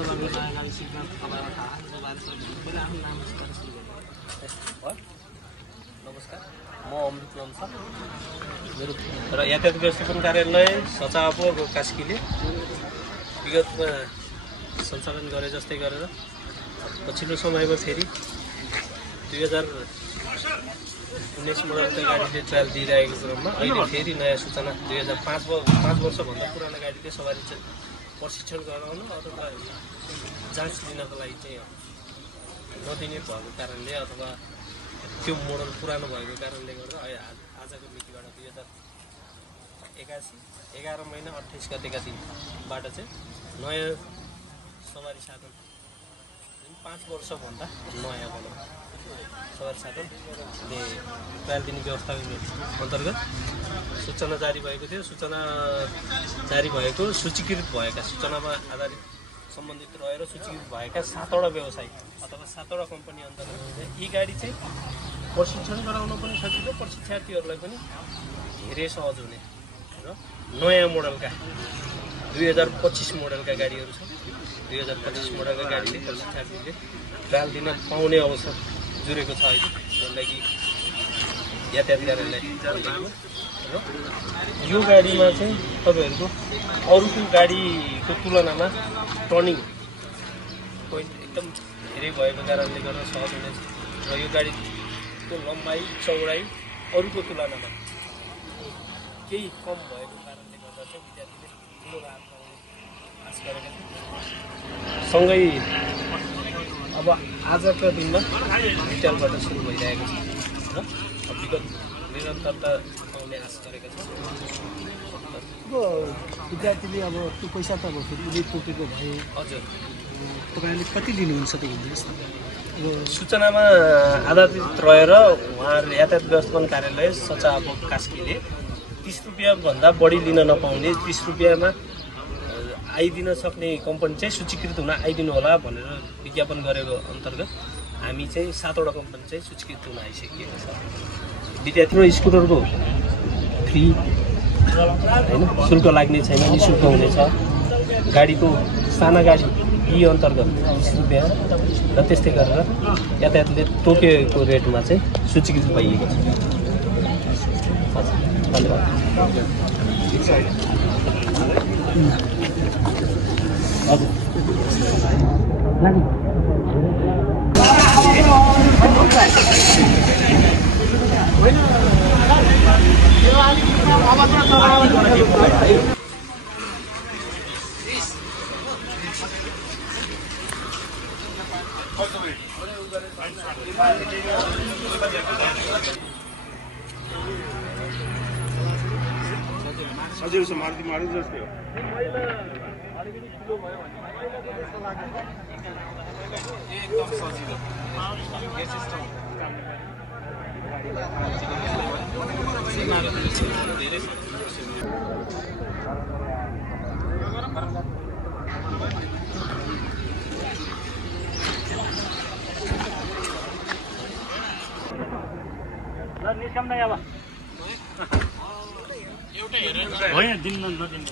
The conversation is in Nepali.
तपाईँको नयाँ गाडी सिक्न तपाईँलाई थाहा पहिला आफ्नो नाम सुरु गर्नु। नमस्कार, म अमृत लम्सा र यातायात व्यवस्थापन कार्यालय सचापो कास्कीले विगतमा सञ्चालन गरे जस्तै गरेर पछिल्लो समयमा फेरि 2019 मोडलको गाडीले ट्रायल दिइरहेको क्रममा अहिले फेरि नयाँ सूचना 2005 वर्षभन्दा पुरानो गाडीले सवारी प्रशिक्षण गराउन अथवा जाँच लिनको लागि चाहिँ नदिने भएको कारणले अथवा त्यो मोडल पुरानो भएको कारणले गर्दा आजको मितिबाट 2011 महिना 28 गतेका दिनबाट चाहिँ नयाँ सवारी साधन 5 वर्षभन्दा नयाँ बनाउँ सवारी साधनले ट्रायल दिने व्यवस्था अन्तर्गत सूचना जारी भएको थियो। सूचना जारी भएको सूचीकृत भएका सूचनामा आधारित सम्बन्धित रहेर सूचीकृत भएका 7वटा व्यवसायी अथवा 7वटा कम्पनी अन्तर्गत यी गाडी चाहिँ प्रशिक्षण गराउन पनि सकिन्छ, प्रशिक्षार्थीहरूलाई पनि धेरै सहज हुने र नयाँ मोडलका 2025 मोडलका गाडीहरू छन्। 2025 मोडलका गाडीले प्रशिक्षार्थीले ट्रायल दिन पाउने अवसर जुरेको छ अहिले जसलाई यातायात कार्यालय र यो गाडीमा चाहिँ तपाईँहरूको अरूको गाडीको तुलनामा टर्निङ पोइन्ट एकदम धेरै भएको कारणले गर्दा सहज हुनेछ र यो गाडीको लम्बाइ चौडाइ अरूको तुलनामा केही कम भएको कारणले गर्दा चाहिँ विद्यार्थीले ठुलो लाभ पाउने आश गरेका छन्। सँगै अब आजका दिनमा डिजिटलबाट सुरु भइरहेको छ र विगत निरन्तरता पाउने आश गरेका छन्। अब विद्यार्थीले अब त्यो पैसा त अब फेरि तोकेको भए हजुर तपाईँहरूले कति लिनुहुन्छ त्यो भन्नुहोस् न। अब सूचनामा आधारित रहेर उहाँहरू यातायात व्यवस्थापन कार्यालय सचाप कास्कीले 30 रुपियाँभन्दा बढी लिन नपाउने 30 रुपियाँमा आइदिन सक्ने कम्पनी चाहिँ सूचीकृत हुन आइदिनु होला भनेर विज्ञापन गरेको अन्तर्गत हामी चाहिँ 7वटा कम्पनी चाहिँ सूचीकृत हुन आइसकेको छ। विद्यार्थी र स्कुटरको फ्री होइन, शुल्क लाग्ने छैन, निःशुल्क हुनेछ। गाडीको साना गाडी यी अन्तर्गत 20 रुपियाँ र त्यस्तै गरेर यातायातले तोकेको रेटमा चाहिँ सूचीकृत भइएको छ। धन्यवाद। हजुर उसो मारुति जस्तै हो। एकदम सजिलो निस्कम नै अब होइन दिन नदिनु